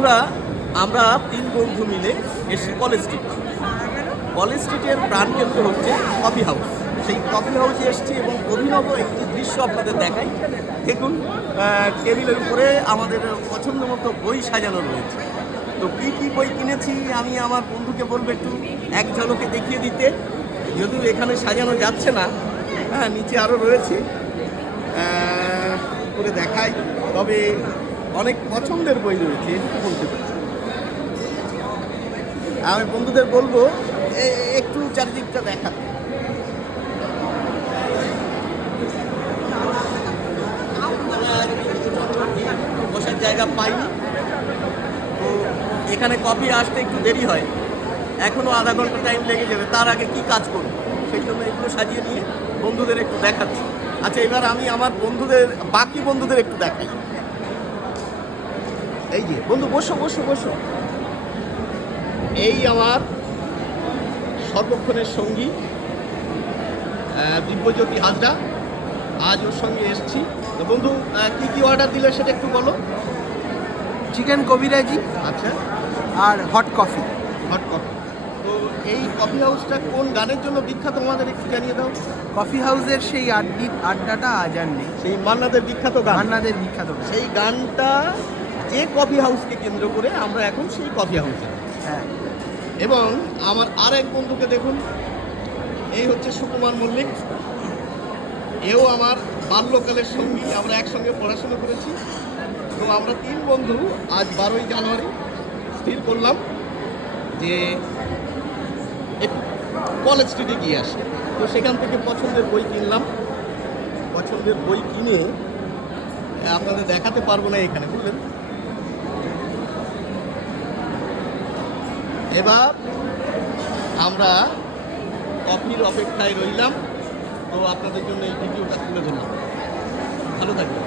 বন্ধুরা, আমরা 3 বন্ধু মিলে এসেছি কলেজ স্ট্রিট। কলেজ স্ট্রিটের প্রাণকেন্দ্র হচ্ছে কফি হাউস। সেই কফি হাউসে এসেছি এবং অভিনব একটি দৃশ্য আপনাদের দেখাই। দেখুন, টেবিলের উপরে আমাদের পছন্দ মতো বই সাজানো রয়েছে। তো কী কী বই কিনেছি আমি আমার বন্ধুকে বলবো একটু এক ঝলকে দেখিয়ে দিতে। যদিও এখানে সাজানো যাচ্ছে না, হ্যাঁ নিচে আরও রয়েছে, করে দেখাই। তবে অনেক পছন্দের বই রয়েছে, একটু বলতে পারছি। আমি বন্ধুদের বলবো একটু চারিদিকটা দেখাতে। বসার জায়গা পাইনি, তো এখানে কফি আসতে একটু দেরি হয়, এখনও আধা ঘন্টা টাইম লেগে যাবে। তার আগে কি কাজ করব, সেই জন্য এগুলো সাজিয়ে নিয়ে বন্ধুদের একটু দেখাচ্ছি। আচ্ছা, এবার আমি আমার বন্ধুদের, বাকি বন্ধুদের একটু দেখাই। এই যে বন্ধু, বসো বসো বসো। এই আমার সর্বক্ষণের সঙ্গী দিব্যজ্যোতি হাজরা, আজ ওর সঙ্গে এসেছি। তো বন্ধু, কি কি অর্ডার দিলে সেটা একটু বলো। চিকেন কবিরাজি আচ্ছা, আর হট কফি। Hot coffee. তো এই কফি হাউসটা কোন গানের জন্য বিখ্যাত আমাদের একটু জানিয়ে দাও। কফি হাউসের সেই আড্ডাটা আজ আর নেই। সেই মান্নাদের বিখ্যাত গান, মান্নাদের বিখ্যাত গান। সেই গানটা যে কফি হাউসকে কেন্দ্র করে আমরা এখন সেই কফি হাউসে। হ্যাঁ, এবং আমার আর এক বন্ধুকে দেখুন, এই হচ্ছে সুকুমার মল্লিক। এও আমার বাল্যকালের সঙ্গী, আমরা একসঙ্গে পড়াশোনা করেছি। তো আমরা 3 বন্ধু আজ 12ই জানুয়ারি স্থির করলাম যে একটু কলেজ স্ট্রিটে গিয়ে আসি। তো সেখান থেকে পছন্দের বই কিনলাম। পছন্দের বই কিনে আপনাদের দেখাতে পারবো না এখানে, বুঝলেন। এবার আমরা কফির অপেক্ষায় রইলাম। তো আপনাদের জন্য এই ভিডিওটা তুলে ধরলাম। ভালো থাকবেন।